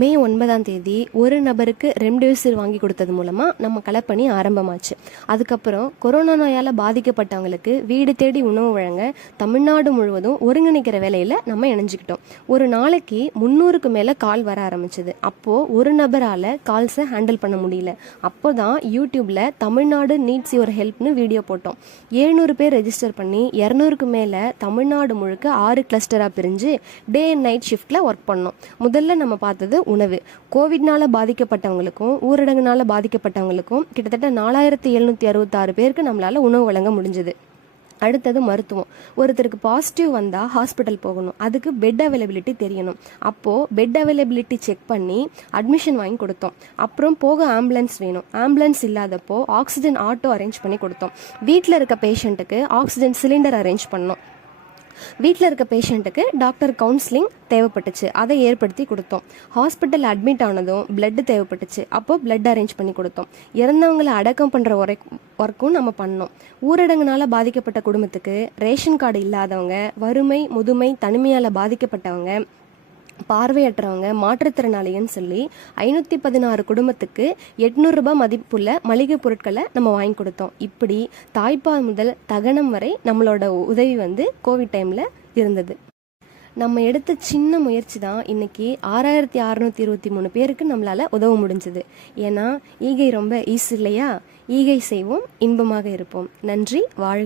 மே 9 ஒரு நபருக்கு ரெம்டெசிவிர் வாங்கி கொடுத்தது மூலமாக நம்ம களப்பணி ஆரம்பமாச்சு. அதுக்கப்புறம் கொரோனா நோயால் பாதிக்கப்பட்டவங்களுக்கு வீடு தேடி உணவு வழங்க தமிழ்நாடு முழுவதும் ஒருங்கிணைக்கிற வேலையில் நம்ம இணைஞ்சிக்கிட்டோம். ஒரு நாளைக்கு 300க்கு மேலே கால் வர ஆரம்பிச்சது. அப்போது ஒரு நபரால் கால்ஸை ஹேண்டில் பண்ண முடியல. அப்போ தான் யூடியூப்பில் தமிழ்நாடு நீட்ஸ் யுவர் ஹெல்ப்னு வீடியோ போட்டோம். 700 பேர் ரெஜிஸ்டர் பண்ணி 200க்கு மேலே தமிழ்நாடு முழுக்க 6 கிளஸ்டராக பிரிஞ்சு டே அண்ட் நைட் ஷிஃப்டில் ஒர்க் பண்ணோம். முதல்ல நம்ம பார்த்தது உணவு. கோவிட்னால பாதிக்கப்பட்டவங்களுக்கும் ஊரடங்குனால பாதிக்கப்பட்டவங்களுக்கும் கிட்டத்தட்ட 4766 பேருக்கு நம்மளால உணவு வழங்க முடிஞ்சது. அடுத்தது மருத்துவம். ஒருத்தருக்கு பாசிட்டிவ் வந்தால் ஹாஸ்பிட்டல் போகணும், அதுக்கு பெட் அவைலபிலிட்டி தெரியணும். அப்போது பெட் அவைலபிலிட்டி செக் பண்ணி அட்மிஷன் வாங்கி கொடுத்தோம். அப்புறம் போக ஆம்புலன்ஸ் வேணும், ஆம்புலன்ஸ் இல்லாதப்போ ஆக்சிஜன் ஆட்டோ அரேஞ்ச் பண்ணி கொடுத்தோம். வீட்டில் இருக்க பேஷண்ட்டுக்கு ஆக்சிஜன் சிலிண்டர் அரேஞ்ச் பண்ணோம். வீட்டில் இருக்க பேஷண்ட்டுக்கு டாக்டர் கவுன்சிலிங் தேவைப்பட்டுச்சு, அதை ஏற்படுத்தி கொடுத்தோம். ஹாஸ்பிட்டல் அட்மிட் ஆனதும் பிளட் தேவைப்பட்டுச்சு, அப்போ பிளட் அரேஞ்ச் பண்ணி கொடுத்தோம். இறந்தவங்களை அடக்கம் பண்ணுற ஒர்க்கும் நம்ம பண்ணோம். ஊரடங்குனால பாதிக்கப்பட்ட குடும்பத்துக்கு ரேஷன் கார்டு இல்லாதவங்க, வறுமை முதுமை தனிமையால் பாதிக்கப்பட்டவங்க, பார்வையற்றவங்க, மாற்றுத்திறனாளின்னு சொல்லி 516 குடும்பத்துக்கு 800 ரூபாய் மதிப்புள்ள மளிகை பொருட்களை நம்ம வாங்கி கொடுத்தோம். இப்படி தாய்ப்பால் முதல் தகனம் வரை நம்மளோட உதவி கோவிட் டைமில் இருந்தது. நம்ம எடுத்த சின்ன முயற்சி தான் இன்னைக்கு 6623 பேருக்கு நம்மளால உதவ முடிஞ்சது. ஏன்னா ஈகை ரொம்ப ஈஸி இல்லையா? ஈகை செய்வோம், இன்பமாக இருப்போம். நன்றி. வாழ்க.